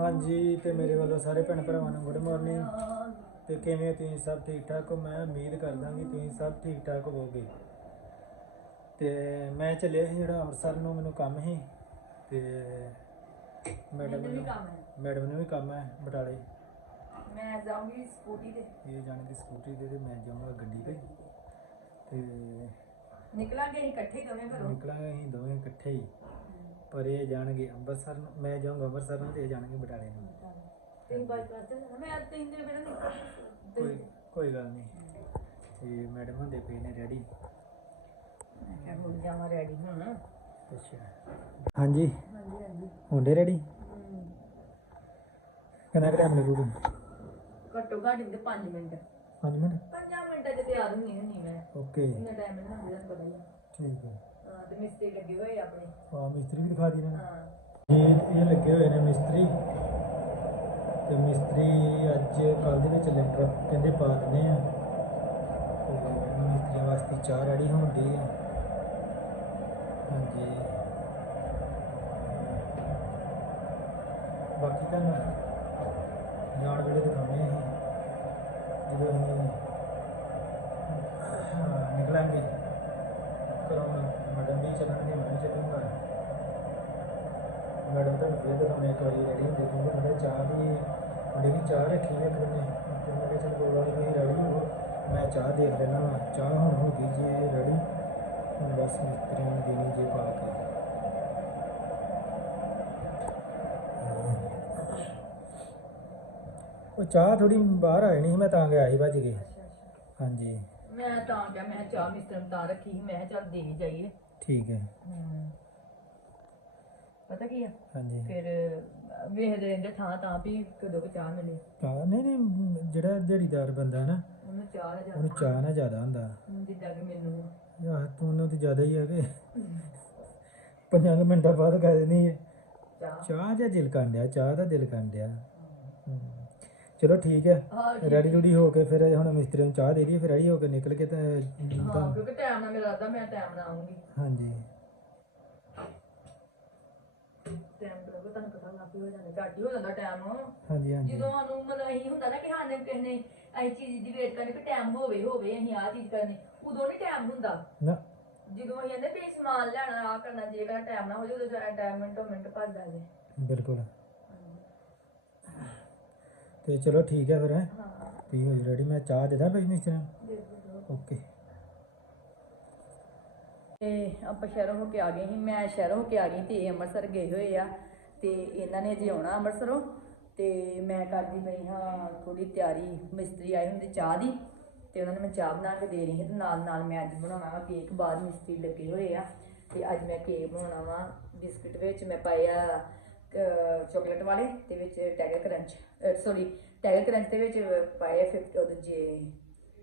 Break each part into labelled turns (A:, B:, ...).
A: ਹਾਂਜੀ ਤੇ ਮੇਰੇ ਵੱਲੋਂ ਸਾਰੇ ਭੈਣ ਭਰਾਵਾਂ ਨੂੰ ਗੁੱਡ ਮਾਰਨਿੰਗ ਤੇ ਕਿਵੇਂ ਤੁਸੀਂ ਸਭ ਠੀਕ ਠਾਕ ਹੋ? ਮੈਂ ਉਮੀਦ ਕਰਦਾ ਕਿ ਤੁਸੀਂ ਸਭ ਠੀਕ ਠਾਕ ਹੋਵੋਗੇ। ਤੇ ਮੈਂ ਚੱਲਿਆ ਸੀ ਜਿਹੜਾ ਅੰਮ੍ਰਿਤਸਰ ਨੂੰ ਮੈਨੂੰ ਕੰਮ ਸੀ। ਤੇ ਮੈਡਮ ਨੂੰ
B: ਕੰਮ ਹੈ।
A: ਮੈਡਮ ਨੂੰ ਵੀ ਕੰਮ ਹੈ ਬਟਾਲੇ।
B: ਮੈਂ ਜਾਊਂਗੀ ਸਕੂਟੀ ਤੇ।
A: ਇਹ ਜਾਣਗੇ ਸਕੂਟਰੀ ਤੇ ਤੇ ਮੈਂ ਜਾਊਂਗਾ ਗੱਡੀ ਤੇ। ਤੇ
B: ਨਿਕਲਾਂਗੇ ਅਸੀਂ ਇਕੱਠੇ ਦੋਵੇਂ ਘਰੋਂ।
A: ਨਿਕਲਾਂਗੇ ਅਸੀਂ ਦੋਵੇਂ ਇਕੱਠੇ ਹੀ। ਪਰ ਇਹ ਜਾਣਗੇ ਅੰਮ੍ਰਿਤਸਰ ਨੂੰ ਮੈਂ ਜਾਊਂਗਾ ਅੰਮ੍ਰਿਤਸਰ ਨੂੰ ਤੇ ਇਹ ਜਾਣਗੇ ਬਟਾਲੇ ਨੂੰ।
B: ਤਿੰਨ ਬਾਈਪਾਸ ਤੇ ਜਾਣਾ। ਮੈਂ ਅੱਜ ਤਿੰਨ ਦਿਨ ਪਹਿਲਾਂ
A: ਕੋਈ
B: ਨਹੀਂ
A: ਕੋਈ ਗੱਲ ਨਹੀਂ। ਤੇ ਮੈਡਮ ਹੁੰਦੇ ਪਏ ਨੇ ਰੈਡੀ
B: ਮੈਂ ਕਿਹਾ ਹੁਣ ਜਾਵਾਂ ਰੈਡੀ ਹੁਣ।
A: ਅੱਛਾ। ਹਾਂਜੀ।
B: ਹਾਂਜੀ ਹਾਂਜੀ।
A: ਹੁੰਦੇ ਰੈਡੀ
B: ਹਮ,
A: ਕਿੰਨਾ ਕੁ ਟਾਈਮ ਲੱਗੂਗਾ?
B: ਘੱਟੋ ਘੱਟ ਦੇ 5 ਮਿੰਟ।
A: 5 ਮਿੰਟ?
B: 5 ਮਿੰਟਾਂ ਚ ਤਿਆਰ ਹੁੰਨੀ ਹੁੰਨੀ ਮੈਂ।
A: ਓਕੇ
B: ਇੰਨਾ ਟਾਈਮ ਨਹੀਂ ਹੁੰਦਾ ਤੁਹਾਨੂੰ ਪਤਾ ਹੀ ਆ।
A: ਠੀਕ ਹਾਂ,
B: ਤੇ ਮਿਸਤਰੀ ਲੱਗੇ ਹੋਏ ਆ ਆਪਣੇ।
A: ਆ ਮਿਸਤਰੀ ਵੀ ਦਿਖਾ ਦੀ ਨਾ
B: ਹਾਂ।
A: ਇਹ ਇਹ ਲੱਗੇ ਹੋਏ ਨੇ ਮਿਸਤਰੀ। ਤੇ ਮਿਸਤਰੀ ਅੱਜ ਕੱਲ ਦੇ ਵਿੱਚ ਲੈਂਟਰ ਕਹਿੰਦੇ ਪਾ ਦਿੰਦੇ ਆ। ਤੇ ਮਿਸਤਰੀ ਵਾਸਤੇ ਚਾਹ ਰੈਡੀ ਹੋਣ ਦੀ ਆ। ਹਾਂਜੀ। ਬਾਕੀ ਤਾਂ ਜਾਣ ਵੇਲੇ ਦਿਖਾਉਂਦੇ ਆ ਅਸੀਂ ਜਦੋਂ ਅਸੀਂ ਹਾਂ, ਨਿਕਲਾਂਗੇ। ਮੈਡਮ ਵੀ ਚੱਲਣਗੇ ਮੈਂ ਵੀ ਚੱਲੂੰਗਾ ਮੈਡਮ ਤਾਂ ਫਿਰ ਦਿਖਾਉਣੇ ਇੱਕ ਵਾਰੀ ਰੈਡੀ ਹੁੰਦੇ ਕਿਉਂਕਿ ਥੋੜਾ ਚਾਹ ਦੀ ਉਹਨੇ ਵੀ ਚਾਹ ਰੱਖੀ ਹੈ ਇੱਕ ਦਿਨ ਫਿਰ ਮੈਂ ਕਿਹਾ ਚਲ ਕੋਈ ਗੱਲ ਨਹੀਂ ਰੈਡੀ ਹੋ ਮੈਂ ਚਾਹ ਦੇਖ ਲੈਣਾ ਵਾ ਚਾਹ ਹੁਣ ਹੋ ਗਈ ਜੀ ਰੈਡੀ ਹੁਣ ਬਸ ਮਿਸਤਰੀ ਨੂੰ ਦੇਣੀ ਜੇ ਪਾ ਕੇ ਉਹ ਚਾਹ ਥੋੜੀ ਬਾਹਰ ਆਈ ਨਹੀਂ ਸੀ, ਮੈਂ ਤਾਂ ਗਿਆ ਸੀ ਭੱਜ ਕੇ ਹਾਂਜੀ
B: ਮੈਂ ਤਾਂ ਕਿਹਾ ਮੈਂ ਕਿਹਾ ਚਾਹ ਮਿਸਤਰੀ ਨੂੰ ਤਾਂ ਰੱਖੀ ਸੀ। ਮੈਂ ਕਿਹਾ ਚੱਲ ਦੇ ਹੀ ਜਾਈਏ।
A: ਠੀਕ ਹੈ।
B: ਹਮ। ਪਤਾ ਕੀ ਆ?
A: ਹਾਂਜੀ।
B: ਫਿਰ ਵੇਖਦੇ ਰਹਿੰਦੇ ਥਾਂ ਤਾਂ ਵੀ ਕਦੋਂ ਕੁ ਚਾਹ ਮਿਲੇ।
A: ਚਾਹ ਨਹੀਂ ਨਹੀਂ ਜਿਹੜਾ ਦਿਹਾੜੀਦਾਰ ਬੰਦਾ ਨਾ
B: ਉਹਨੂੰ ਚਾਹ ਦਾ
A: ਉਹਨੂੰ
B: ਜ਼ਿਆਦਾ
A: ਚਾਹ ਨਾ ਜ਼ਿਆਦਾ ਹੁੰਦਾ।
B: ਜਿੱਦਾਂ ਕਿ ਮੈਨੂੰ
A: ਯਾਰ ਤੂੰ ਉਹਨੂੰ ਤੇ ਜ਼ਿਆਦਾ ਹੀ ਹੈ ਕਿ ਪੰਜਾਂ ਕੁ ਮਿੰਟਾਂ ਬਾਅਦ ਦੇਣੀ ਹੈ।
B: ਚਾਹ?
A: ਚਾਹ ਜਾਂ ਦਿਲ ਕੰਡਿਆ? ਚਾਹ ਦਾ ਦਿਲ ਕੰਡਿਆ। ਚਲੋ ਠੀਕ ਹੈ।
B: ਹਾਂ ਠੀਕ-
A: ਰੈਡੀ ਰੂਡੀ ਹੋ ਕੇ ਫਿਰ ਹੁਣ ਮਿਸਤਰੀ ਨੂੰ ਚਾਹ ਦੇ ਦਈਏ ਫਿਰ ਰੈਡੀ ਹੋ ਕੇ ਨਿਕਲ ਕੇ ਤੇ
B: ਹਾਂ
A: ਤੁਹਾਨੂੰ-
B: ਕਿਉਂਕਿ ਟਾਈਮ ਨਾਲ ਮੇਰਾ ਲੱਗਦਾ ਮੈਂ ਟਾਈਮ ਨਾਲ ਆਉਂਗੀ
A: ਹਾਂਜੀ।
B: ਟਾਈਮ ਤੇ ਲੱਗੋ ਤੁਹਾਨੂੰ ਪਤਾ ਲੱਗ ਹੀ ਜਾਂਦਾ ਝੱਟ ਹੀ ਹੋ ਜਾਂਦਾ ਟਾਈਮ
A: ਹਾਂਜੀ ਹਾਂਜੀ।
B: ਜਦੋਂ ਸਾਨੂੰ ਮਤਲਬ ਇਹੀ ਹੁੰਦਾ ਨਾ ਕਿ ਹਾਂ ਨੇ ਕਿਸੇ ਨੇ ਅਸੀਂ ਚੀਜ਼ ਦੀ ਵੇਟ ਕਰਨੀ ਕਿ ਟਾਈਮ ਹੋਵੇ ਹੋਵੇ ਅਸੀਂ ਆਹ ਚੀਜ਼ ਕਰਨੀ ਉਦੋਂ ਨਹੀਂ ਟਾਈਮ ਹੁੰਦਾ।
A: ਨਾ।
B: ਜਦੋਂ ਅਸੀਂ ਕਹਿੰਦੇ ਵੀ ਸਮਾਨ ਲੈਣਾ ਆ ਕਰਨਾ ਜੇ ਕਰ ਟਾਈਮ ਨਾ ਹੋ ਜਾਵੇ ਉਦੋਂ ਟਾਈਮ ਮਿੰਟੋ ਮਿੰਟ ਭੱਜ ਜਾਂਦੇ।
A: ਬਿਲਕੁਲ। ਤੇ ਚਲੋ ਠੀਕ ਹੈ ਫਿਰ ਹੈਂ।
B: ਹਾਂ।
A: ਤੁਸੀਂ ਹੋ ਰੈਡੀ ਮੈਂ ਚਾਹ ਦੇ ਦਾਂ ਭਾਈ
B: ਦੇਖੋ
A: ਓਕੇ
B: ਤੇ ਆਪਾਂ ਸ਼ਹਿਰੋਂ ਹੋ ਕੇ ਆ ਗਏ ਸੀ। ਮੈਂ ਸ਼ਹਿਰੋਂ ਹੋ ਕੇ ਆ ਗਈ ਤੇ ਇਹ ਅੰਮ੍ਰਿਤਸਰ ਗਏ ਹੋਏ ਆ। ਤੇ ਇਹਨਾਂ ਨੇ ਅਜੇ ਆਉਣਾ ਅੰਮ੍ਰਿਤਸਰੋਂ। ਤੇ ਮੈਂ ਕਰਦੀ ਪਈ ਹਾਂ ਥੋੜੀ ਤਿਆਰੀ। ਮਿਸਤਰੀ ਆਏ ਹੁੰਦੇ ਚਾਹ ਦੀ। ਤੇ ਉਹਨਾਂ ਨੂੰ ਮੈਂ ਚਾਹ ਬਣਾ ਕੇ ਦੇ ਰਹੀ ਹਾਂ ਤੇ ਨਾਲ ਨਾਲ ਮੈਂ ਅੱਜ ਬਣਾਉਣਾ ਵਾ ਕੇਕ। ਬਾਹਰ ਮਿਸਤਰੀ ਲੱਗੇ ਹੋਏ ਆ। ਤੇ ਅੱਜ ਮੈਂ ਕੇਕ ਬਣਾਉਣਾ ਵਾ। ਬਿਸਕਟ ਵਿੱਚ ਮੈਂ ਪਾਇਆ ਚਾਕਲੇਟ ਵਾਲੇ ਤੇ ਵਿੱਚ tiger crunch sorry tiger crunch ਦੇ ਵਿੱਚ ਪਾਏ 50 ਉਹ ਦੂਜੇ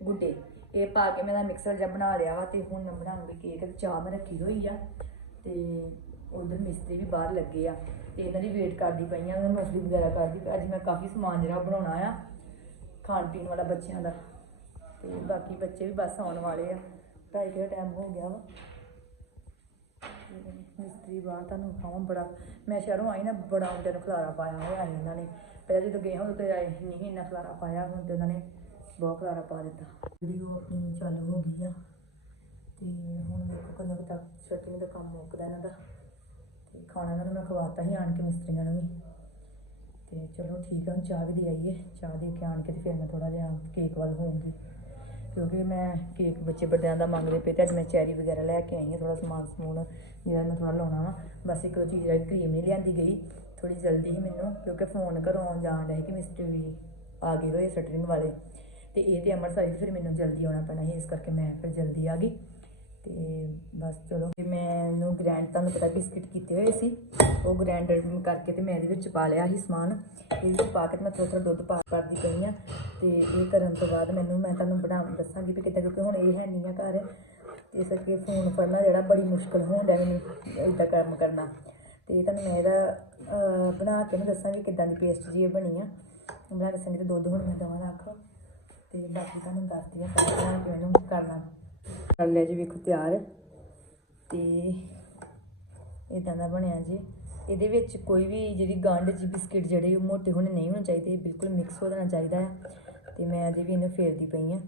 B: ਗੁੱਡੇ ਇਹ ਪਾ ਕੇ ਮੈਂ ਨਾ ਮਿਕਸਰ ਜਿਹਾ ਬਣਾ ਲਿਆ ਵਾ ਤੇ ਹੁਣ ਮੈਂ ਬਣਾਉਂਗੀ ਕੇਕ ਤੇ ਚਾਹ ਮੈਂ ਰੱਖੀ ਹੋਈ ਆ ਤੇ ਉਧਰ ਮਿਸਤਰੀ ਵੀ ਬਾਹਰ ਲੱਗੇ ਆ ਤੇ ਇਹਨਾਂ ਦੀ ਵੇਟ ਕਰਦੀ ਪਈ ਆ, ਉਹਨਾਂ ਮਸਲੀ ਵਗੈਰਾ ਕਰਦੀ ਪਈ। ਅੱਜ ਮੈਂ ਕਾਫੀ ਸਮਾਨ ਜਿਹੜਾ ਬਣਾਉਣਾ ਆ, ਖਾਣ ਪੀਣ ਵਾਲਾ ਬੱਚਿਆਂ ਦਾ। ਤੇ ਬਾਕੀ ਬੱਚੇ ਵੀ ਬਸ ਆਉਣ ਵਾਲੇ ਆ। ਢਾਈ ਕੁ ਦਾ ਟਾਈਮ ਹੋ ਗਿਆ ਵਾ। ਮਿਸਤਰੀ ਬਾਹਰ ਤੁਹਾਨੂੰ ਖਾਵਾਂ ਬੜਾ। ਮੈਂ ਸ਼ਹਿਰੋਂ ਆਈ ਨਾ, ਬੜਾ ਉਹਨਾਂ ਨੂੰ ਖਲਾਰਾ ਪਾਇਆ ਹੋਇਆ ਸੀ ਇਹਨਾਂ ਨੇ। ਪਹਿਲਾਂ ਜਦੋਂ ਗਏ ਹਾਂ ਉਦੋਂ ਤੇ ਆਏ ਨਹੀਂ ਇੰਨਾ ਖਲਾਰਾ ਪਾਇਆ, ਹੁਣ ਤੇ ਉਹਨਾਂ ਨੇ ਬਹੁਤ ਖਲਾਰਾ ਪਾ ਦਿੱਤਾ। ਵੀਡੀਓ ਆਪਣੀ ਚਾਲੂ ਹੋ ਗਈ ਆ, ਤੇ ਹੁਣ ਦੇਖੋ ਕਦੋਂ ਕੁ ਤੱਕ ਸ਼ਟਿੰਗ ਦਾ ਕੰਮ ਮੁੱਕਦਾ ਇਹਨਾਂ ਦਾ। ਤੇ ਖਾਣਾ ਇਹਨਾਂ ਨੂੰ ਮੈਂ ਖਵਾਤਾ ਸੀ ਆਣ ਕੇ ਮਿਸਤਰੀਆਂ ਨੂੰ ਵੀ। ਤੇ ਚਲੋ ਠੀਕ ਆ, ਹੁਣ ਚਾਹ ਵੀ ਦੇ ਆਈਏ। ਚਾਹ ਦੇ ਕੇ ਆਣ ਕੇ ਤੇ ਫਿਰ ਮੈਂ ਥੋੜਾ ਜਿਹਾ ਕੇਕ ਵੱਲ ਹੋਊਂਗੀ। ਕਿਉਂਕਿ ਮੈਂ ਕੇਕ ਬੱਚੇ ਵੱਡਿਆਂ ਦਾ ਮੰਗਦੇ ਪਏ ਤੇ ਅੱਜ ਮੈਂ ਚੈਰੀ ਵਗੈਰਾ ਲੈ ਕੇ ਆਈ ਹਾਂ ਥੋੜਾ ਸਮਾਨ ਸਮੂਨ ਜਿਹੜਾ ਮੈਂ ਥੋੜਾ ਲਾਉਣਾ ਵਾ। ਬਸ ਇੱਕ ਚੀਜ਼ ਕਰੀਮ ਨਹੀਂ ਲਿਆਂਦੀ ਗਈ। ਥੋੜੀ ਜਲਦੀ ਹੀ ਮੈਨੂੰ, ਕਿਉਂਕਿ ਫੋਨ ਘਰੋਂ ਆਉਣ ਜਾਣ ਡਿਆ ਸੀ ਕਿ ਮਿਸਟਰੀ ਵੀ ਆ ਗਏ ਹੋਏ ਸਟਰਿੰਗ ਵਾਲੇ। ਤੇ ਇਹ ਤੇ ਅੰਮ੍ਰਿਤਸਰ ਫਿਰ ਮੈਨੂੰ ਜਲਦੀ ਆਉਣਾ ਪੈਣਾ ਸੀ, ਇਸ ਕਰਕੇ ਮੈਂ ਫਿਰ ਜਲਦੀ ਆ ਗਈ। ਤੇ ਬਸ ਚਲੋ, ਤੇ ਮੈਨੂੰ ਗ੍ਰੈਂਡ ਤੁਹਾਨੂੰ ਪਤਾ ਬਿਸਕਿਟ ਕੀਤੇ ਹੋਏ ਸੀ। ਉਹ ਗ੍ਰੈਂਡਰ ਕਰਕੇ ਤੇ ਮੈਂ ਇਹਦੇ ਵਿੱਚ ਪਾ ਲਿਆ ਸੀ ਸਮਾਨ। ਇਹਦੇ ਵਿੱਚ ਪਾ ਕੇ ਮੈਂ ਥੋੜਾ ਥੋੜਾ ਦੁੱਧ ਪਾ ਕਰਦੀ ਪਈ ਆ ਤੇ ਇਹ ਕਰਨ ਤੋਂ ਬਾਅਦ ਮੈਨੂੰ, ਮੈਂ ਤੁਹਾਨੂੰ ਬਣਾ ਦੱਸਾਂਗੀ ਵੀ ਕਿੱਦਾਂ, ਕਿਉਂਕਿ ਹੁਣ ਇਹ ਹੈ ਨਹੀਂ ਆ ਘਰ। ਇਸ ਕਰਕੇ ਫੋਨ ਫੜਨਾ ਜਿਹੜਾ ਬੜੀ ਮੁਸ਼ਕਲ ਹੁੰਦਾ ਮੈਨੂੰ ਇਦਾਂ ਕੰਮ ਕਰਨਾ। ਤੇ ਤੁਹਾਨੂੰ ਮੈਂ ਇਹਦਾ ਬਣਾ ਕੇ ਮੈਂ ਦੱਸਾਂਗੀ ਕਿੱਦਾਂ ਦੀ ਪੇਸਟ ਜੀ ਇਹ ਬਣੀ ਆ। ਬਣਾ ਕੇ ਸੰਗੇ ਤੇ ਦੁੱਧ ਹੁਣ ਮੈਂ ਦਵਾਂ ਰੱਖ ਤੇ ਬਾਕੀ ਤੁਹਾਨੂੰ ਦੱਸਦੀ ਹਾਂ ਸਾਰਾ ਬਣਾ ਕੇ ਇਹਨੂੰ ਕਰਨਾ। ਕਰ ਲਿਆ ਜੀ, ਵੇਖੋ ਤਿਆਰ। ਤੇ ਇਦਾਂ ਦਾ ਬਣਿਆ ਜੀ। ਇਹਦੇ ਵਿੱਚ ਕੋਈ ਵੀ ਜਿਹੜੀ ਗੰਢ ਜੀ ਬਿਸਕਿਟ ਜਿਹੜੇ ਉਹ ਮੋਟੇ ਹੋਣੇ ਨਹੀਂ ਹੋਣੇ ਚਾਹੀਦੇ ਬਿਲਕੁਲ ਮਿਕਸ ਹੋ ਜਾਣਾ ਚਾਹੀਦਾ ਹੈ ਤੇ ਮੈਂ ਅਜੇ ਵੀ ਇਹਨੂੰ ਫੇਰਦੀ ਪਈ ਆ।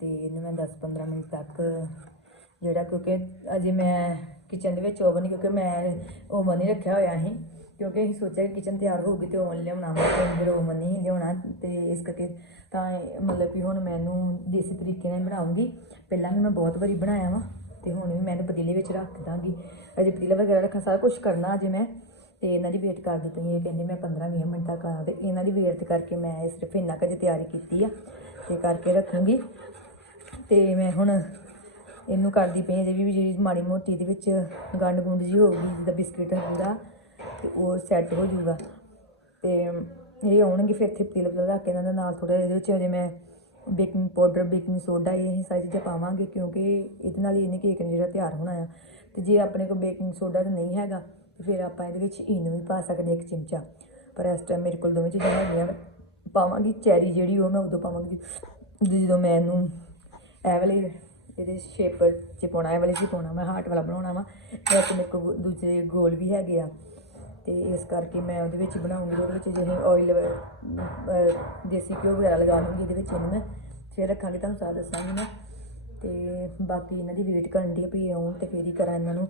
B: ਤੇ ਇਹਨੂੰ ਮੈਂ 10-15 ਮਿੰਟ ਤੱਕ ਜਿਹੜਾ ਕਿਉਂਕਿ ਅਜੇ ਮੈਂ ਕਿਚਨ ਦੇ ਵਿੱਚ ਓਵਨ ਕਿਉਂਕਿ ਮੈਂ ਓਵਨ ਹੀ ਰੱਖਿਆ ਹੋਇਆ ਸੀ। ਕਿਉਂਕਿ ਅਸੀਂ ਸੋਚਿਆ ਕਿ ਕਿਚਨ ਤਿਆਰ ਹੋਊਗੀ ਤੇ ਓਵਨ ਲਿਆਉਣਾ ਵਾ, ਤੇ ਫਿਰ ਓਵਨ ਨਹੀਂ ਲਿਆਉਣਾ, ਤੇ ਇਸ ਕਰਕੇ ਤਾਂ ਮਤਲਬ ਕਿ ਹੁਣ ਮੈਨੂੰ ਦੇਸੀ ਤਰੀਕੇ ਨਾਲ ਬਣਾਉਂਗੀ। ਪਹਿਲਾਂ ਵੀ ਮੈਂ ਬਹੁਤ ਵਾਰੀ ਬਣਾਇਆ ਵਾ, ਤੇ ਹੁਣ ਵੀ ਮੈਂ ਇਹਨੂੰ ਪਤੀਲੇ ਵਿੱਚ ਰੱਖ ਦਾਂਗੀ। ਅਜੇ ਪਤੀਲਾ ਵਗੈਰਾ ਰੱਖਾਂ, ਸਾਰਾ ਕੁਝ ਕਰਨਾ ਅਜੇ ਮੈਂ, ਤੇ ਇਹਨਾਂ ਦੀ ਵੇਟ ਕਰਦੀ ਪਈ ਹੈ, ਕਹਿੰਦੇ ਮੈਂ 15-20 ਮਿੰਟ ਤੱਕ ਆਣਾ ਤੇ ਇਹਨਾਂ ਦੀ ਵੇਟ ਕਰਕੇ ਮੈਂ ਸਿਰਫ ਇੰਨਾ ਕੁ ਜਿਹੀ ਤਿਆਰੀ ਕੀਤੀ ਆ, ਤੇ ਕਰਕੇ ਰੱਖੂੰਗੀ। ਤੇ ਮੈਂ ਹੁਣ ਇਹਨੂੰ ਕਰਦੀ ਪਈ ਹਾਂ ਜੇ ਵੀ ਜਿਹੜੀ ਮਾੜੀ ਮੋਟੀ ਦੇ ਵਿੱਚ ਗੰਢ ਗੁੰਡ ਜੀ ਗਈ ਜਿੱਦਾਂ ਬਿਸਕਿਟ ਹੁੰਦਾ, ਤੇ ਉਹ ਸੈੱਟ ਹੋ ਜਾਊਗਾ। ਤੇ ਇਹ ਆਉਣਗੇ ਫਿਰ ਇੱਥੇ ਪਤੀਲਾ ਪਤੀਲਾ ਰੱਖ ਕੇ ਇਹਨਾਂ ਦੇ ਨਾਲ ਥੋੜਾ ਇਹਦੇ ਵਿੱਚ ਅਜੇ ਮੈਂ ਬੇਕਿੰਗ ਪਾਊਡਰ ਬੇਕਿੰਗ ਸੋਡਾ ਇਹ ਸਾਰੀ ਚੀਜ਼ਾਂ ਪਾਵਾਂਗੇ, ਕਿਉਂਕਿ ਇਹਦੇ ਨਾਲ ਹੀ ਇਹਨੇ ਕੇਕ ਨੇ ਜਿਹੜਾ ਤਿਆਰ ਹੋਣਾ ਆ। ਤੇ ਜੇ ਆਪਣੇ ਕੋਲ ਬੇਕਿੰਗ ਸੋਡਾ ਤਾਂ ਨਹੀਂ ਹੈਗਾ, ਤੇ ਫਿਰ ਆਪਾਂ ਇਹਦੇ ਵਿੱਚ ਈਨੋ ਵੀ ਪਾ ਸਕਦੇ ਇੱਕ ਚਮਚਾ। ਪਰ ਇਸ ਟਾਈਮ ਮੇਰੇ ਕੋਲ ਦੋਵੇਂ ਚੀਜ਼ਾਂ ਹੈਗੀਆਂ, ਪਾਵਾਂਗੀ ਚੈਰੀ ਜਿਹੜੀ ਉਹ ਮੈਂ ਉਦੋਂ ਪਾਵਾਂਗੀ, ਜਦੋਂ ਮੈਂ ਇਹਨੂੰ ਇਹ ਵਾਲੇ ਇਹਦੇ ਸ਼ੇਪ ਚ ਪਾਉਣਾ, ਇਹ ਵਾਲੇ ਚ ਪਾਉਣਾ, ਮੈਂ ਹਾਰਟ ਵਾਲਾ ਬਣਾਉਣਾ ਵਾ। ਵੈਸੇ ਮੇਰੇ ਕੋਲ ਦੂਜੇ ਗੋਲ ਵੀ ਹੈਗੇ ਆ। ਤੇ ਇਸ ਕਰਕੇ ਮੈਂ ਉਹਦੇ ਵਿੱਚ ਬਣਾਉਂਗੀ, ਉਹਦੇ ਵਿੱਚ ਜਿਹੜੇ ਆਇਲ ਦੇਸੀ ਘਿਓ ਵਗੈਰਾ ਲਗਾ ਲੂੰਗੀ, ਇਹਦੇ ਵਿੱਚ ਇਹਨੂੰ ਮੈਂ। ਫਿਰ ਰੱਖਾਂਗੀ, ਤੁਹਾਨੂੰ ਸਾਰਾ ਦੱਸਾਂਗੀ ਮੈਂ। ਤੇ ਬਾਕੀ ਇਹਨਾਂ ਦੀ ਵੇਟ ਕਰਨ ਦੀ ਵੀ ਆਉਣ ਤੇ ਫੇਰ ਹੀ ਕਰਾਂ ਇਹਨਾਂ ਨੂੰ।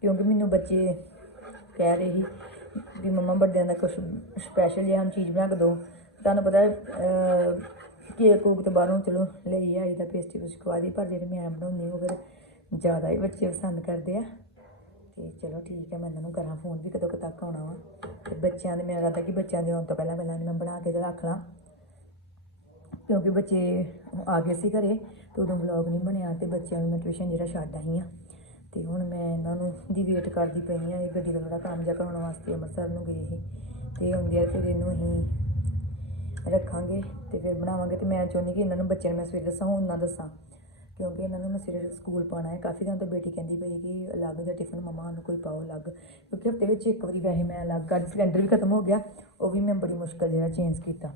B: ਕਿਉਂਕਿ ਮੈਨੂੰ ਬੱਚੇ ਕਹਿ ਰਹੇ ਸੀ ਵੀ ਮੰਮਾ, ਵੱਡਿਆਂ ਦਾ ਕੁਝ ਸਪੈਸ਼ਲ ਜਿਹਾ ਹਮ ਚੀਜ਼ ਬਣਾ ਕੇ ਦਿਓ। ਤੁਹਾਨੂੰ ਪਤਾ ਕੇਕ ਕੂਕ ਤੋਂ ਬਾਹਰੋਂ ਚਲੋ ਲਈ ਆਈ ਦਾ ਪੇਸਟਰੀ ਕੁਛ ਖਵਾ ਦੀ, ਪਰ ਜਿਹੜੇ ਮੈਂ ਬਣਾਉਂਦੀ ਉਹ ਫਿਰ ਜ਼ਿਆਦਾ ਹੀ ਬੱਚੇ ਪਸੰਦ ਕਰਦੇ ਆ। ਤੇ ਚਲੋ ਠੀਕ ਹੈ, ਮੈਂ ਇਹਨਾਂ ਨੂੰ ਕਰਾਂ ਫੋਨ ਵੀ ਕਦੋਂ ਤੱਕ ਆਉਣਾ ਵਾ। ਤੇ ਬੱਚਿਆਂ ਦੇ, ਮੇਰਾ ਇਰਾਦਾ ਕਿ ਬੱਚਿਆਂ ਦੇ ਆਉਣ ਤੋਂ ਪਹਿਲਾਂ ਪਹਿਲਾਂ ਮੈਂ ਬਣਾ ਕੇ ਰੱਖ ਲਾਂ। ਕਿਉਂਕਿ ਬੱਚੇ ਆ ਗਏ ਸੀ ਘਰੇ ਤੇ ਉਦੋਂ ਵਲੌਗ ਨਹੀਂ ਬਣਿਆ ਤੇ ਬੱਚਿਆਂ ਨੂੰ ਮੈਂ ਟਿਊਸ਼ਨ ਜਿਹੜਾ ਛੱਡ ਆਈ ਆ ਤੇ ਹੁਣ ਮੈਂ ਇਹਨਾਂ ਨੂੰ ਦੀ ਵੇਟ ਕਰਦੀ ਪਈ ਆ ਇਹ ਗੱਡੀ ਦਾ ਥੋੜਾ ਕੰਮ ਜਿਹਾ ਕਰਾਉਣ ਵਾਸਤੇ ਅੰਮ੍ਰਿਤਸਰ ਨੂੰ ਗਏ ਸੀ। ਤੇ ਆਉਂਦੇ ਆ ਫਿਰ ਇਹਨੂੰ ਅਸੀਂ ਰੱਖਾਂਗੇ ਤੇ ਫਿਰ ਬਣਾਵਾਂਗੇ ਤੇ ਮੈਂ ਚਾਹੁੰਦੀ ਕਿ ਇਹਨਾਂ ਨੂੰ ਬੱਚਿਆਂ ਨੂੰ ਮੈਂ ਸਵੇਰੇ ਦੱਸਾਂ, ਹੁਣ ਨਾ ਦੱਸਾਂ। ਕਿਉਂਕਿ ਇਹਨਾਂ ਨੂੰ ਮੈਂ ਸਵੇਰੇ ਸਕੂਲ ਪਾਉਣਾ ਹੈ। ਕਾਫੀ ਦਿਨ ਤੋਂ ਬੇਟੀ ਕਹਿੰਦੀ ਪਈ ਕਿ ਅਲੱਗ ਜਿਹਾ ਟਿਫਨ ਮਮਾ ਨੂੰ ਕੋਈ ਪਾਓ ਅਲੱਗ। ਕਿਉਂਕਿ ਹਫ਼ਤੇ ਵਿੱਚ ਇੱਕ ਵਾਰੀ ਵੈਸੇ ਮੈਂ ਅਲੱਗ ਕਰ ਸਿਲੰਡਰ ਵੀ ਖਤਮ ਹੋ ਗਿਆ, ਉਹ ਵੀ ਮੈਂ ਬੜੀ ਮੁਸ਼ਕਲ ਜਿਹੜਾ ਚੇਂਜ ਕੀਤਾ।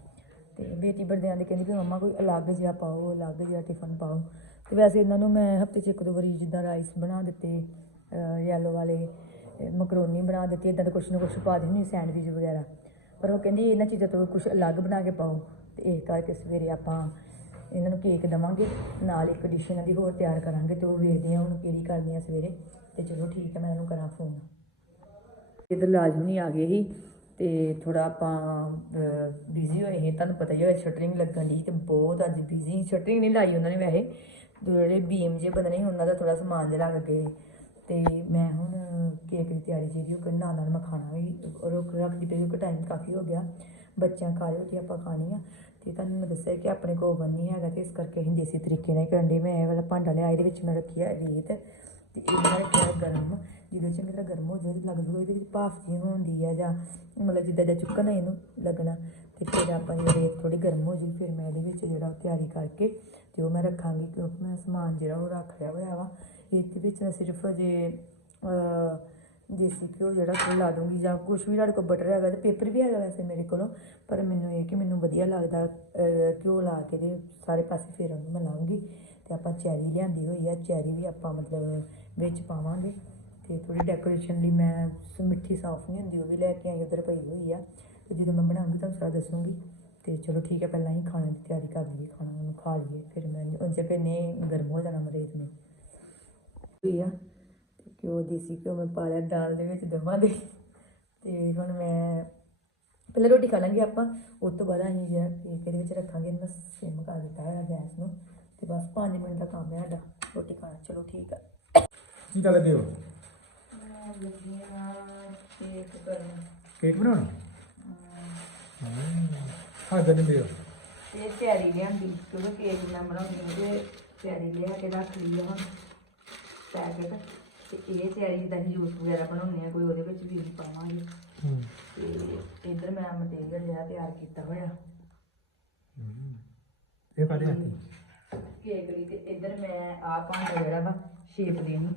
B: ਤੇ ਬੇਟੀ ਬਰਦਿਆਂ ਦੀ ਕਹਿੰਦੀ ਵੀ ਮਮਾ ਕੋਈ ਅਲੱਗ ਜਿਹਾ ਪਾਓ, ਅਲੱਗ ਜਿਹਾ ਟਿਫਨ ਪਾਓ। ਤੇ ਵੈਸੇ ਇਹਨਾਂ ਨੂੰ ਮੈਂ ਹਫ਼ਤੇ 'ਚ ਇੱਕ ਦੋ ਵਾਰੀ ਜਿੱਦਾਂ ਰਾਈਸ ਬਣਾ ਦਿੱਤੇ ਯੈਲੋ ਵਾਲੇ, ਮਕਰੋਨੀ ਬਣਾ ਦਿੱਤੀ ਇਦਾਂ ਦਾ ਕੁਛ ਨਾ ਕੁਛ ਪਾ ਦਿੰਦੀ ਸੈਂਡਵਿਚ ਵਗੈਰਾ। ਪਰ ਉਹ ਕਹਿੰਦੀ ਇਹਨਾਂ ਚੀਜ਼ਾਂ ਤੋਂ ਕੁਝ ਅਲੱਗ ਬਣਾ ਕੇ ਪਾਓ ਤੇ ਇਹ ਕਰਕੇ ਸਵੇਰੇ ਆਪਾਂ ਇਹਨਾਂ ਨੂੰ ਕੇਕ ਦਵਾਂਗੇ, ਨਾਲ ਇੱਕ ਡਿਸ਼ ਇਹਨਾਂ ਦੀ ਹੋਰ ਤਿਆਰ ਕਰਾਂਗੇ ਤੇ ਉਹ ਵੇਖਦੇ ਹਾਂ ਹੁਣ ਕਿਹੜੀ ਕਰਨੀ ਆ ਸਵੇਰੇ ਤੇ ਚਲੋ ਠੀਕ ਹੈ ਮੈਂ ਇਹਨੂੰ ਕਰਾਂ ਫੋਨ ਇਧਰ ਲਾਜ਼ਮੀ ਆ ਗਏ ਸੀ ਤੇ ਥੋੜਾ ਆਪਾਂ ਬਿਜ਼ੀ ਹੋਏ ਸੀ, ਤੁਹਾਨੂੰ ਪਤਾ ਹੀ ਹੋਇਆ ਸ਼ਟਰਿੰਗ ਲੱਗਣ ਦੀ ਤੇ ਬਹੁਤ ਅੱਜ ਬਿਜ਼ੀ ਸ਼ਟਰਿੰਗ ਨਹੀਂ ਲਾਈ ਉਹਨਾਂ ਨੇ ਵੈਸੇ। ਜਿਹੜੇ ਬੀਮ ਜੇ ਬਦਨੇ ਸੀ ਉਹਨਾਂ ਦਾ ਥੋੜਾ ਸਮਾਨ ਜਿਹਾ ਲੱਗ ਗਏ ਤੇ ਮੈਂ ਹੁਣ ਕੇਕ ਦੀ ਤਿਆਰੀ ਜਿਹੜੀ, ਉਹ ਨਾਲ ਨਾਲ ਮੈਂ ਖਾਣਾ ਵੀ ਰੁਕ ਰੱਖਦੀ ਪਈ ਕਿਉਂਕਿ ਟਾਈਮ ਕਾਫੀ ਹੋ ਗਿਆ। ਬੱਚਿਆਂ ਖਾ ਲਿਓ ਜੇ ਆਪਾਂ ਖਾਣੀ ਆ ਤੇ ਤੁਹਾਨੂੰ ਮੈਂ ਦੱਸਿਆ ਕਿ ਆਪਣੇ ਕੋਲ oven ਨਹੀਂ ਹੈਗਾ ਤੇ ਇਸ ਕਰਕੇ ਅਸੀਂ ਦੇਸੀ ਤਰੀਕੇ ਨਾਲ ਕਰਨ ਦੇ ਮੈਂ ਇਹ ਵਾਲਾ ਭਾਂਡਾ ਲਿਆ ਇਹਦੇ ਵਿੱਚ ਮੈਂ ਰੱਖੀ ਆ ਰੇਤ ਤੇ ਇਹ ਮੈਂ ਰੱਖਿਆ ਗਰਮ ਜਦੋਂ ਚੰਗੀ ਤਰ੍ਹਾਂ ਗਰਮ ਹੋ ਜਾਵੇ ਲੱਗ ਜੂਗਾ ਇਹਦੇ ਵਿੱਚ ਭਾਫ ਜੀ ਹੁੰਦੀ ਆ ਜਾਂ ਮਤਲਬ ਜਿੱਦਾਂ ਦਾ ਚੁੱਕਣਾ ਇਹਨੂੰ ਲੱਗਣਾ। ਤੇ ਫਿਰ ਆਪਾਂ ਜਦੋਂ ਰੇਤ ਥੋੜੀ ਗਰਮ ਹੋ ਜਾਊ, ਫਿਰ ਮੈਂ ਇਹਦੇ ਵਿੱਚ ਜਿਹੜਾ ਉਹ ਤਿਆਰੀ ਕਰਕੇ ਤੇ ਉਹ ਮੈਂ ਰੱਖਾਂਗੀ ਕਿਉਂਕਿ ਮੈਂ ਸਮਾਨ ਜਿਹੜਾ ਉਹ ਰੱਖ ਲਿਆ ਹੋਇਆ ਵਾ। ਇਹਦੇ ਵਿੱਚ ਮੈਂ ਸਿਰਫ ਜੇ ਦੇਸੀ ਘਿਓ ਜਿਹੜਾ ਉਹ ਲਾ ਦੂੰਗੀ ਜਾਂ ਕੁਝ ਵੀ ਤੁਹਾਡੇ ਕੋਲ ਬਟਰ ਹੈਗਾ ਤੇ ਪੇਪਰ ਵੀ ਹੈਗਾ ਵੈਸੇ ਮੇਰੇ ਕੋਲੋਂ, ਪਰ ਮੈਨੂੰ ਇਹ ਕਿ ਮੈਨੂੰ ਵਧੀਆ ਲੱਗਦਾ ਘਿਓ ਲਾ ਕੇ ਤੇ ਸਾਰੇ ਪਾਸੇ ਫਿਰ ਉਹਨੂੰ ਮੈਂ ਲਾਉਂਗੀ ਤੇ ਆਪਾਂ ਚੈਰੀ ਲਿਆਂਦੀ ਹੋਈ ਆ ਚੈਰੀ ਵੀ ਆਪਾਂ ਮਤਲਬ ਵਿੱਚ ਪਾਵਾਂਗੇ ਤੇ ਥੋੜੀ ਡੈਕੋਰੇਸ਼ਨ ਲਈ ਮੈਂ ਮਿੱਠੀ ਸੌਂਫ ਨਹੀਂ ਹੁੰਦੀ, ਉਹ ਵੀ ਲੈ ਕੇ ਆਈ ਉਧਰ ਪਈ ਹੋਈ ਆ ਤੇ ਜਦੋਂ ਮੈਂ ਬਣਾਉਂਗੀ ਤੁਹਾਨੂੰ ਸਾਰਾ ਦੱਸੂਗੀ ਤੇ ਚਲੋ ਠੀਕ ਹੈ, ਪਹਿਲਾਂ ਹੀ ਖਾਣੇ ਦੀ ਤਿਆਰੀ ਕਰ ਲਈਏ, ਖਾਣਾ ਉਹਨੂੰ ਖਾ ਲਈਏ, ਫਿਰ ਮੈਂ ਉਂਝ ਕਿ ਨੇ ਗਰਮ ਹੋ ਜਾਣਾ ਮਰੇ ਨੇ। ਹੋਈ ਆ। ਘਿਓ ਦੇਸੀ ਘਿਓ ਮੈਂ ਪਾ ਲਿਆ ਦਾਲ ਦੇ ਵਿੱਚ ਦੋਵਾਂ ਦੇ। ਤੇ ਹੁਣ ਮੈਂ ਪਹਿਲਾਂ ਰੋਟੀ ਖਾ ਲਾਂਗੇ ਆਪਾਂ ਉਸ ਤੋਂ ਬਾਅਦ ਅਸੀਂ ਜਿਹੜਾ ਕੇਕ ਇਹਦੇ ਵਿੱਚ ਰੱਖਾਂਗੇ ਇਹਨੂੰ ਸਿਮ ਕਰ ਦਿੱਤਾ ਹੈ ਗੈਸ ਨੂੰ। ਤੇ ਬਸ 5 ਮਿੰਟ ਦਾ ਕੰਮ ਹੈ ਸਾਡਾ ਰੋਟੀ ਖਾਣਾ ਚਲੋ ਠੀਕ ਹੈ
A: ਕੀ ਕਰ ਲੱਗੇ ਹੋ?
B: ਮੈਂ ਲੱਗੀਆਂ ਕੇਕ ਕਰਨ।
A: ਕੇਕ ਬਣਾਉਣਾ? ਹਾਂ। ਹਾਂ ਦਿਓ।
B: ਇਹ ਤਿਆਰੀ ਲਿਆਂਦੀ ਕਿਉਂਕਿ ਕੇਕ ਮੈਂ ਬਣਾਉਂਦੀ ਤੇ ਤਿਆਰੀ ਲਿਆ ਕੇ ਰੱਖ ਲਈ ਆ ਹੁਣ। ਪੈਕੇਟ। ਤੇ ਇਹ ਤਿਆਰੀ ਜਿੱਦਾਂ ਜੂਸ ਵਗੈਰਾ ਬਣਾਉਂਦੇ ਆ ਕੋਈ ਉਹਦੇ ਵਿੱਚ ਵੀ ਅਸੀਂ ਪਾਵਾਂਗੇ।
A: ਹੂੰ।
B: ਤੇ ਇੱਧਰ ਮੈਂ ਮਟੀਰੀਅਲ ਜਿਹੜਾ ਤਿਆਰ ਕੀਤਾ ਹੋਇਆ।
A: ਇਹ ਕਾਦੇ ਹੱਥੀ?
B: ਕੇਕ ਲਈ ਤੇ ਇੱਧਰ ਮੈਂ ਆ ਭਾਂਡਾ ਜਿਹੜਾ ਵਾ ਸ਼ੇਪ ਦੇਣੀ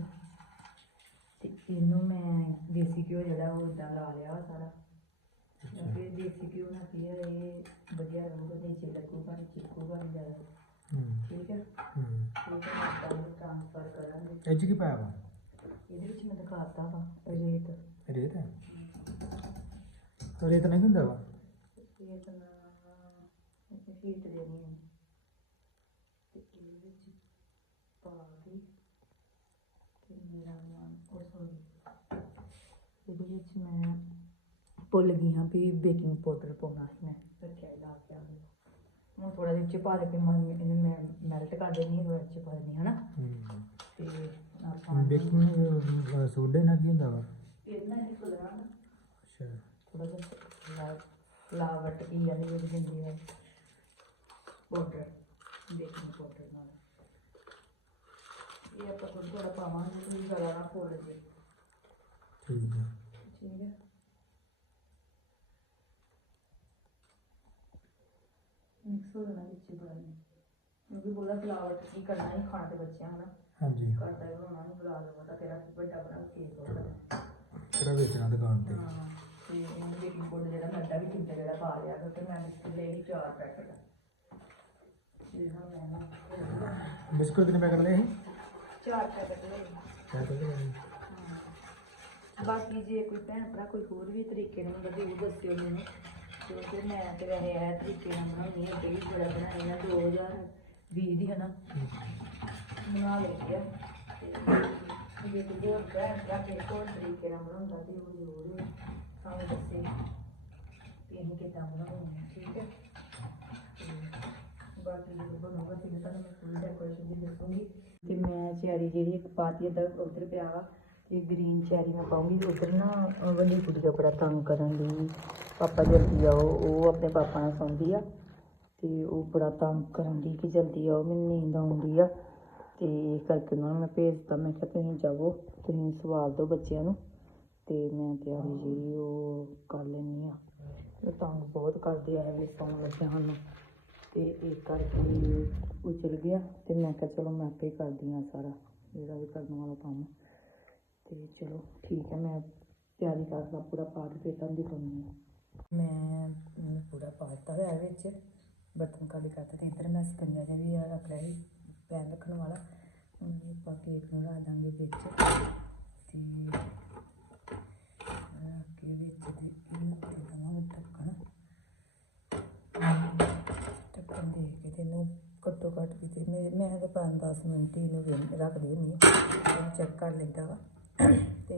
B: ਤੇ ਇਹਨੂੰ ਮੈਂ ਦੇਸੀ ਘਿਓ ਜਿਹੜਾ ਉਹ ਇਦਾਂ ਲਾ ਲਿਆ ਸਾਰਾ। ਕਿਉਂਕਿ ਦੇਸੀ ਘਿਓ ਨਾਲ ਕੀ ਹੈ ਇਹ ਵਧੀਆ ਰਹੂਗਾ ਨੀਚੇ ਲੱਗੂਗਾ ਨਹੀਂ ਚਿਪਕੂਗਾ ਨਹੀਂ ਜ਼ਿਆਦਾ।
A: ਹੂੰ।
B: ਠੀਕ ਹੈ।
A: ਹੂੰ
B: ਠੀਕ ਹੈ ਆਪਾਂ ਨੂੰ ਟ੍ਰਾਂਸਫਰ ਕਰਾਂਗੇ।
A: ਇਹ 'ਚ ਕੀ ਪਾਇਆ ਵਾ?
B: ਇਹਦੇ ਵਿੱਚ ਮੈਂ ਦਿਖਾਤਾ ਵਾ ਰੇਤ।
A: ਰੇਤ ਹੈ? ਤੋਰੇ ਤਾਂ ਨਹੀਂ ਹੁੰਦਾ ਵਾ?
B: ਇਹ ਤਾਂ ਇਹ ਫੀਟ ਦੇਣੀ ਹੈ। ਤੇ ਇਹਦੇ ਵਿੱਚ ਪਾ ਕੇ ਤੇ ਮੇਰਾ ਨਾਮ ਉਹ ਸੋਰੀ ਇਹਦੇ ਵਿੱਚ ਮੈਂ ਭੁੱਲ ਗਈ ਹਾਂ ਵੀ ਬੇਕਿੰਗ ਪਾਊਡਰ ਪਾਉਣਾ ਸੀ ਮੈਂ ਰੱਖਿਆ ਹੀ ਲਾ ਕੇ ਆ ਗਿਆ ਹੁਣ ਥੋੜਾ ਜਿਹਾ ਚ ਪਾ ਦੇ ਕੇ ਮੈਂ ਇਹਨੂੰ ਮੈਂ ਮੈਲਟ ਕਰ ਦੇਣੀ ਹੈ ਥੋੜਾ ਚ ਪਾ ਦੇਣੀ ਹੈ ਨਾ ਤੇ
A: ਬੇਕਿੰਗ ਸੋਡੇ ਨਾਲ ਕੀ ਹੁੰਦਾ ਵਾ?
B: ਇਹਨਾਂ ਨੇ ਖੁੱਲਣਾ ਨਾ
A: ਅੱਛਾ।
B: ਥੋੜਾ ਜਿਹਾ ਲਾ ਲਾਵਟ ਕੀ ਆ ਜਿਹੜੀ ਹੁੰਦੀ ਹੈ ਪਾਊਡਰ ਬੇਕਿੰਗ ਪਾਊਡਰ ਨਾਲ। ਇਹ ਆਪਾਂ ਥੋੜਾ ਥੋੜਾ ਪਾਵਾਂਗੇ ਤੁਸੀਂ ਜ਼ਿਆਦਾ ਨਾ ਫੋਲ ਜੇ
A: ਠੀਕ ਹੈ
B: ਠੀਕ ਹੈ ਮਿਕਸ ਹੋ ਜਾਣਾ ਵਿੱਚ ਬੜਾ ਨਹੀਂ ਕਿਉਂਕਿ ਬੋਲਾ ਫਲਾਵਟ ਕੀ ਕਰਨਾ ਹੀ ਖਾਣਾ ਤੇ ਬੱਚਿਆਂ ਨੂੰ ਨਾ
A: ਹਾਂਜੀ।
B: ਕਰਦਾ ਹੀ ਹੋਣਾ ਨਹੀਂ ਬੁਲਾ ਲਵਾ ਤਾਂ ਤੇਰਾ ਵੱਡਾ ਬਣਾ ਕੇਕ ਹੋਗਾ
A: ਕਿਹੜਾ ਵੇਚਣਾ ਦੁਕਾਨ ਤੇ।
B: ਹਾਂ ਤੇ ਇਹਨੂੰ ਬੇਕਿੰਗ ਪਾਊਡਰ ਜਿਹੜਾ ਮੈਦਾ ਵੀ ਕਿੰਨਾ ਜਿਹੜਾ ਪਾ ਲਿਆ ਕਿਉਂਕਿ ਮੈਂ ਬਿਸਕੁਟ ਲਈ ਚਾਰ ਪੈਕਟ। ਹੁਣ ਮੈਂ ਨਾ
A: ਬਿਸਕੁਟ ਕਿੰਨੇ ਪੈਕਟ ਲਏ
B: ਚਾਰ ਪੈਕਟ
A: ਲਏ।
B: ਬਾਕੀ ਜੇ ਕੋਈ ਭੈਣ ਭਰਾ ਕੋਈ ਹੋਰ ਵੀ ਤਰੀਕੇ ਨਾਲ ਹੁੰਦਾ ਜ਼ਰੂਰ ਦੱਸਿਓ ਮੈਨੂੰ ਕਿਉਂਕਿ ਮੈਂ ਤੇ ਵੈਸੇ ਇਹ ਤਰੀਕੇ ਨਾਲ ਬਣਾਉਣੀ ਹੈ ਕਈ ਬੜਾ ਬਣਾਈ ਆ 2020 ਦੀ ਹਨਾ ਬਣਾ ਲਈ ਆ ਤੇ ਜੇ ਕੋਈ ਹੋਰ ਭੈਣ ਭਰਾ ਹੋਰ ਤਰੀਕੇ ਨਾਲ ਬਣਾਉਂਦਾ ਤੇ ਉਹ ਜ਼ਰੂਰ ਸਾਨੂੰ ਦੱਸੇ ਕਿ ਅਸੀਂ ਕਿੱਦਾਂ ਬਣਾਉਣੀ ਠੀਕ ਹੈ ਬਾਕੀ ਜਦੋਂ ਬਣੂਗਾ ਤੁਹਾਨੂੰ ਮੈਂ ਪੂਰੀ ਡੈਕੋਰੇਸ਼ਨ ਦੀ ਦੱਸੂਗੀ ਤੇ ਮੈਂ ਚੈਰੀ ਜਿਹੜੀ ਇੱਕ ਪਾਤੀ ਦਾ ਉਧਰ ਪਿਆ ਵਾ, ਤੇ ਗ੍ਰੀਨ ਚੈਰੀ ਮੈਂ ਪਾਉਂਗੀ ਉਧਰ ਨਾ ਵੱਡੀ ਕੁੜੀ ਦਾ ਬੜਾ ਤੰਗ ਕਰਨ ਲਈ ਪਾਪਾ ਜਲਦੀ ਆਓ, ਉਹ ਆਪਣੇ ਪਾਪਾ ਨਾਲ ਸੌਂਦੀ ਆ, ਤੇ ਉਹ ਬੜਾ ਤੰਗ ਕਰਨ ਦੀ ਕਿ ਜਲਦੀ ਆਓ, ਮੈਨੂੰ ਨੀਂਦ ਆਉਂਦੀ ਆ। ਤੇ ਇਸ ਕਰਕੇ ਉਹਨਾਂ ਨੂੰ ਮੈਂ ਭੇਜਤਾ ਮੈਂ ਕਿਹਾ ਤੁਸੀਂ ਜਾਵੋ, ਤੁਸੀਂ ਸਵਾਲ ਦਿਓ ਬੱਚਿਆਂ ਨੂੰ ਤੇ ਮੈਂ ਤਿਆਰੀ ਜਿਹੜੀ ਉਹ ਕਰ ਲੈਣੀ ਆ ਉਹ ਤੰਗ ਬਹੁਤ ਕਰਦੇ ਆ ਵੀ ਸੌਣ ਲੱਗਿਆ ਹਨ ਤੇ ਇਸ ਕਰਕੇ ਉਹ ਚਲ ਗਿਆ ਤੇ ਮੈਂ ਕਿਹਾ ਚਲੋ ਮੈਂ ਆਪੇ ਕਰਦੀ ਹਾਂ ਸਾਰਾ ਜਿਹੜਾ ਵੀ ਕਰਨ ਵਾਲਾ ਕੰਮ। ਤੇ ਚਲੋ ਠੀਕ ਹੈ, ਮੈਂ ਤਿਆਰੀ ਕਰਦਾ ਪੂਰਾ ਪਾ ਕੇ ਫਿਰ ਤੁਹਾਨੂੰ ਦਿਖਾਉਂਦੀ ਮੈਂ ਪੂਰਾ ਪਾ ਦਿੱਤਾ ਹੋਇਆ ਵਿੱਚ, ਬਰਤਨ ਖਾਲੀ ਕਰਤਾ ਤੇ ਇੱਧਰ ਮੈਂ ਸਕੰਜਾ ਜਿਹਾ ਵੀ ਆ ਰੱਖ ਲਿਆ ਸੀ। ਪੈਨ ਰੱਖਣ ਵਾਲਾ। ਹੁਣ ਆਪਾਂ ਕੇਕ ਨੂੰ ਰੱਖ ਦਾਂਗੇ ਵਿੱਚ। ਤੇ ਕੇ ਵਿੱਚ ਤੇ ਇਹਨੂੰ ਦੇ ਦੇਵਾਂਗੇ ਢੱਕਣ। ਢੱਕਣ ਦੇ ਕੇ ਤੇ ਇਹਨੂੰ ਘੱਟੋ ਘੱਟ ਵੀ ਤੇ ਮੈਂ ਮੈਂ ਤਾਂ ਪੰਜ 10 ਮਿੰਟ ਹੀ ਇਹਨੂੰ ਵੇਲ ਰੱਖਦੀ ਹੁੰਦੀ ਹਾਂ। ਚੈੱਕ ਕਰ ਲੈਂਦਾ ਵਾ। ਤੇ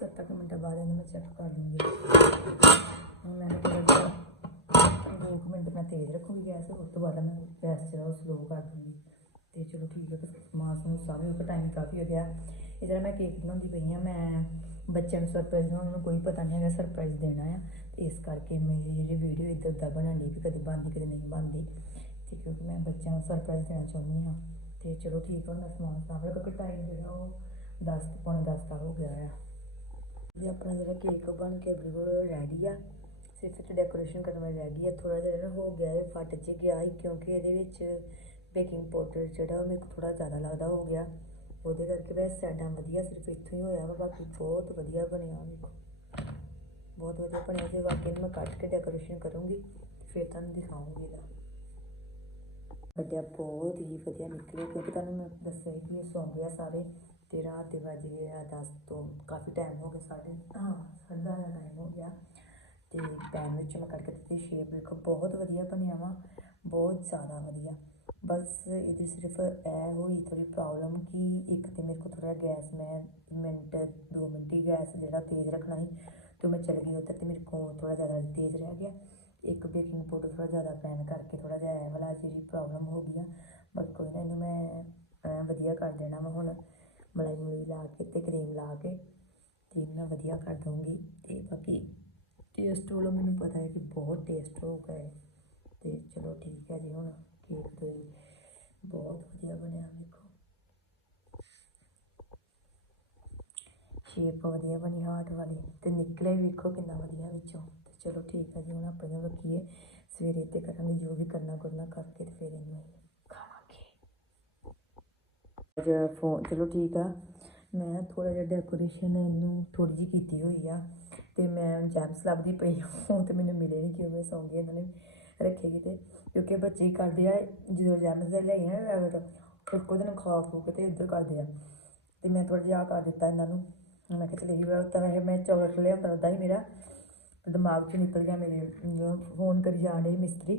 B: ਸੱਤ ਕੁ ਮਿੰਟਾਂ ਬਾਅਦ ਇਹਨੂੰ ਮੈਂ ਚੈੱਕ ਕਰ ਲੂੰਗੀ। ਹੁਣ ਮੈਂ ਮਿੰਟ ਮੈਂ ਤੇਜ਼ ਰੱਖੂਗੀ ਗੈਸ, ਉਸ ਤੋਂ ਬਾਅਦ ਮੈਂ ਗੈਸ ਜਿਹੜਾ ਉਹ ਸਲੋ ਕਰ ਦੂੰਗੀ। ਤੇ ਚਲੋ ਠੀਕ ਹੈ ਮਾਸ ਨੂੰ ਸਾਵੇਂ ਉਹ ਟਾਈਮ ਕਾਫੀ ਹੋ ਗਿਆ। ਇਧਰ ਮੈਂ ਕੇਕ ਬਣਾਉਂਦੀ ਪਈ ਹਾਂ, ਮੈਂ ਬੱਚਿਆਂ ਨੂੰ ਸਰਪ੍ਰਾਈਜ਼ ਨੂੰ ਉਹਨਾਂ ਨੂੰ ਕੋਈ ਪਤਾ ਨਹੀਂ ਹੈਗਾ ਸਰਪ੍ਰਾਈਜ਼ ਦੇਣਾ ਆ। ਤੇ ਇਸ ਕਰਕੇ ਮੇਰੀ ਜਿਹੜੀ ਵੀਡੀਓ ਇੱਧਰ ਉੱਧਰ ਬਣਨ ਦੀ ਵੀ ਕਦੇ ਬਣਦੀ, ਕਦੇ ਨਹੀਂ ਬਣਦੀ। ਤੇ ਕਿਉਂਕਿ ਮੈਂ ਬੱਚਿਆਂ ਨੂੰ ਸਰਪ੍ਰਾਈਜ਼ ਦੇਣਾ ਚਾਹੁੰਦੀ ਹਾਂ। ਤੇ ਚਲੋ ਠੀਕ ਆ ਮੈਂ ਸਮਾਨ ਸਾਂਭ ਲਿਆ ਕਿਉਂਕਿ ਟਾਈਮ ਜਿਹੜਾ ਉਹ 10 ਪੌਣੇ 10 ਦਾ ਹੋ ਗਿਆ ਆ। ਇਹ ਆਪਣਾ ਜਿਹੜਾ ਕੇਕ ਬਣ ਕੇ ਬਿਲਕੁਲ ਰੈਡੀ ਆ ਸਿਰਫ ਤੇ ਡੈਕੋਰੇਸ਼ਨ ਕਰਨ ਵਾਲੀ ਰਹਿ ਗਈ ਆ ਥੋੜਾ ਜਿਹਾ ਨਾ ਹੋ ਗਿਆ ਇਹ ਫਟ ਚ ਗਿਆ ਸੀ ਕਿਉਂਕਿ ਇਹਦੇ ਵਿੱਚ ਬੇਕਿੰਗ ਪਾਊਡਰ ਜਿਹੜਾ ਉਹ ਮੇਰੇ ਮੈਨੂੰ ਥੋੜਾ ਜ਼ਿਆਦਾ ਲੱਗਦਾ ਹੋ ਗਿਆ। ਉਹਦੇ ਕਰਕੇ ਵੈਸੇ ਸਾਡਾ ਵਧੀਆ ਸਿਰਫ ਇੱਥੋਂ ਹੀ ਹੋਇਆ ਵਾ, ਬਾਕੀ ਬਹੁਤ ਵਧੀਆ ਬਣਿਆ ਵੇਖੋ ਬਹੁਤ ਵਧੀਆ ਬਣਿਆ ਜੇ ਬਾਕੀ ਮੈਂ ਕੱਟ ਕੇ ਡੈਕੋਰੇਸ਼ਨ ਕਰੂੰਗੀ, ਫਿਰ ਤੁਹਾਨੂੰ ਦਿਖਾਉਂਗੀ ਇਹਦਾ। ਵਧੀਆ ਬਹੁਤ ਹੀ ਵਧੀਆ ਨਿਕਲੇ ਕਿਉਂਕਿ ਤੁਹਾਨੂੰ ਮੈਂ ਦੱਸਿਆ ਕਿ ਮੈਂ ਸੌਂ ਗਿਆ ਸਾਰੇ ਤੇ ਰਾਤ ਦੇ ਵੱਜ ਗਏ ਆ 10 ਤੋਂ, ਕਾਫੀ ਟਾਈਮ ਹੋ ਗਿਆ ਸਾਡੇ ਹਾਂ ਸਾਡਾ ਟਾਈਮ ਹੋ ਗਿਆ। ਤੇ ਪੈਨ ਵਿੱਚ ਮੈਂ ਕਰਕੇ ਦਿੱਤੀ ਸ਼ੇਪ ਵੇਖੋ, ਬਹੁਤ ਵਧੀਆ ਬਣਿਆ ਵਾ, ਬਹੁਤ ਜ਼ਿਆਦਾ ਵਧੀਆ। ਬਸ ਇਹਦੀ ਸਿਰਫ ਇਹ ਹੋਈ ਥੋੜੀ ਪ੍ਰੋਬਲਮ ਕਿ ਇੱਕ ਤੇ ਮੇਰੇ ਕੋਲ ਥੋੜਾ ਗੈਸ ਮੈਂ ਮਿੰਟ 2 ਮਿੰਟ ਹੀ ਗੈਸ ਜਿਹੜਾ ਤੇਜ਼ ਰੱਖਣਾ ਸੀ, ਤੇ ਮੈਂ ਚਲ ਗਈ ਉੱਧਰ ਤੇ ਮੇਰੇ ਕੋਲ ਥੋੜਾ ਜ਼ਿਆਦਾ ਤੇਜ਼ ਰਹਿ ਗਿਆ। ਇੱਕ ਬੇਕਿੰਗ ਪਾਊਡਰ ਥੋੜਾ ਜ਼ਿਆਦਾ ਪੈਣ ਕਰਕੇ ਥੋੜਾ ਜਿਹਾ ਇਹ ਵਾਲਾ ਜਿਹੜੀ ਪ੍ਰੋਬਲਮ ਹੋ ਗਈ ਆ, ਬਸ ਕੋਈ ਨਾ ਇਹਨੂੰ ਮੈਂ ਵਧੀਆ ਕਰ ਦੇਣਾ ਵਾ ਹੁਣ, ਮਲਾਈ ਮਲੂਈ ਲਾ ਕੇ ਤੇ ਕਰੀਮ ਲਾ ਕੇ, ਤੇ ਮੈਂ ਵਧੀਆ ਕਰ ਦਊਂਗੀ, ਤੇ ਬਾਕੀ ਟੇਸਟ ਵੱਲੋਂ ਮੈਨੂੰ ਪਤਾ ਹੈ ਕਿ ਬਹੁਤ ਟੇਸਟ ਹੋਊਗਾ ਇਹ ਤੇ ਚਲੋ ਠੀਕ ਹੈ ਜੀ, ਹੁਣ ਕੇਕ ਤੇ ਬਹੁਤ ਵਧੀਆ ਬਣਿਆ, ਵੇਖੋ। ਸ਼ੇਪ ਵਧੀਆ ਬਣੀ ਹਾਰਟ ਵਾਲੀ। ਤੇ ਨਿਕਲਿਆ ਵੀ ਵੇਖੋ ਕਿੰਨਾ ਵਧੀਆ ਵਿੱਚੋਂ। ਤੇ ਚਲੋ ਠੀਕ ਹੈ ਜੀ, ਹੁਣ ਆਪਾਂ ਨੂੰ ਰੱਖੀਏ। ਸਵੇਰੇ ਤੇ ਕਰਾਂਗੇ ਜੋ ਵੀ ਕਰਨਾ ਕਰਨਾ ਕਰਕੇ ਤੇ ਫਿਰ ਇਹਨੂੰ ਖਾਵਾਂਗੇ। ਜਿਹੜਾ ਫੋਨ ਚਲੋ ਠੀਕ ਆ। ਮੈਂ ਥੋੜਾ ਜਿਹਾ ਡੈਕੋਰੇਸ਼ਨ ਇਹਨੂੰ ਥੋੜੀ ਜਿਹੀ ਕੀਤੀ ਹੋਈ ਆ। ਤੇ ਮੈਂ ਜੈਮਸ ਲੱਭਦੀ ਪਈ ਹਾਂ। ਤੇ ਮੈਨੂੰ ਮਿਲੇ ਨਹੀਂ ਕਿਉਂ ਮੈਂ ਸੌਂ ਗਈ ਇਹਨਾਂ ਨੇ ਰੱਖੇ ਕਿਤੇ ਕਿਉਂਕਿ ਬੱਚੇ ਹੀ ਕਰਦੇ ਆ, ਜਦੋਂ ਜੈਮਸ ਦੇ ਲਈ ਨਾ ਰੈਵਟ ਇੱਕੋ ਦਿਨ ਖਾ ਖੂ ਕੇ ਤੇ ਇੱਧਰ ਕਰਦੇ ਆ। ਤੇ ਮੈਂ ਥੋੜਾ ਜਿਹਾ ਆਹ ਕਰ ਦਿੱਤਾ ਇਹਨਾਂ ਨੂੰ। ਮੈਂ ਕਿਹਾ ਚਲੇ ਗਈ ਤਾਂ ਵੈਸੇ ਮੈਂ ਚਾਕਲੇਟ ਲਿਆਉਂਦਾ ਉਦਾਂ ਹੀ ਮੇਰਾ ਦਿਮਾਗ 'ਚ ਨਿਕਲ ਗਿਆ ਮੇਰੇ ਫੋਨ ਕਰੀ ਜਾਣ ਡਈ ਮਿਸਤਰੀ।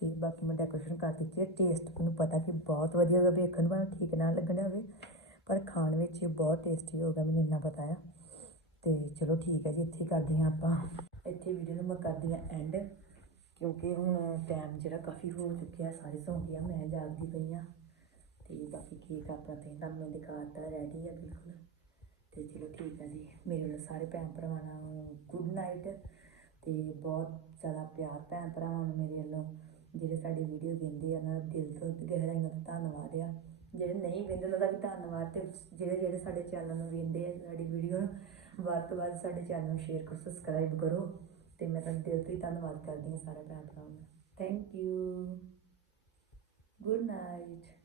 B: ਤੇ ਬਾਕੀ ਮੈਂ ਡੈਕੋਰੇਸ਼ਨ ਕਰ ਦਿੱਤੀ ਹੈ ਟੇਸਟ ਮੈਨੂੰ ਪਤਾ ਕਿ ਬਹੁਤ ਵਧੀਆ ਹੋਗਾ ਵੇਖਣ ਨੂੰ ਠੀਕ ਨਾ ਲੱਗਣਾ ਹੋਵੇ, ਪਰ ਖਾਣ ਵਿੱਚ ਇਹ ਬਹੁਤ ਟੇਸਟੀ ਹੋਗਾ ਮੈਨੂੰ ਇੰਨਾ ਪਤਾ ਆ। ਤੇ ਚਲੋ ਠੀਕ ਹੈ ਜੀ, ਇੱਥੇ ਕਰਦੇ ਹਾਂ ਆਪਾਂ। ਇੱਥੇ ਵੀਡੀਓ ਨੂੰ ਮੈਂ ਕਰਦੀ ਹਾਂ ਐਂਡ ਕਿਉਂਕਿ ਹੁਣ ਟਾਈਮ ਜਿਹੜਾ ਕਾਫੀ ਹੋ ਚੁੱਕਿਆ, ਸਾਰੇ ਸੌਂ ਗਏ ਆ, ਮੈਂ ਜਾਗਦੀ ਪਈ ਹਾਂ। ਤੇ ਬਾਕੀ ਕੇਕ ਆਪਣਾ ਤੇ ਤੁਹਾਨੂੰ ਮੈਂ ਦਿਖਾਤਾ ਰੈਡੀ ਆ ਬਿਲਕੁਲ। ਤੇ ਚਲੋ ਠੀਕ ਹੈ ਜੀ, ਮੇਰੇ ਵੱਲੋਂ ਸਾਰੇ ਭੈਣ ਭਰਾਵਾਂ ਨੂੰ ਗੁੱਡ ਨਾਈਟ ਤੇ ਬਹੁਤ ਜ਼ਿਆਦਾ ਪਿਆਰ ਭੈਣ ਭਰਾਵਾਂ ਨੂੰ ਮੇਰੇ ਵੱਲੋਂ, ਜਿਹੜੇ ਸਾਡੀ ਵੀਡੀਓ ਵੇਖਦੇ ਆ ਉਹਨਾਂ ਦਾ ਦਿਲ ਤੋਂ ਗਹਿਰਾਈਆਂ ਤੋਂ ਧੰਨਵਾਦ ਆ। ਜਿਹੜੇ ਨਹੀਂ ਵੇਖਦੇ ਉਹਨਾਂ ਦਾ ਵੀ ਧੰਨਵਾਦ ਤੇ ਜਿਹੜੇ ਜਿਹੜੇ ਸਾਡੇ ਚੈਨਲ ਨੂੰ ਵੇਖਦੇ ਆ ਸਾਡੀ ਵੀਡੀਓ ਨੂੰ ਵੱਧ ਤੋਂ ਵੱਧ ਸਾਡੇ ਚੈਨਲ ਨੂੰ ਸ਼ੇਅਰ ਕਰੋ ਸਬਸਕ੍ਰਾਈਬ ਕਰੋ ਤੇ ਮੈਂ ਤੁਹਾਨੂੰ ਦਿਲ ਤੋਂ ਹੀ ਧੰਨਵਾਦ ਕਰਦੀ ਹਾਂ ਸਾਰੇ ਭੈਣ ਭਰਾਵਾਂ ਨੂੰ ਥੈਂਕ ਯੂ ਗੁੱਡ ਨਾਈਟ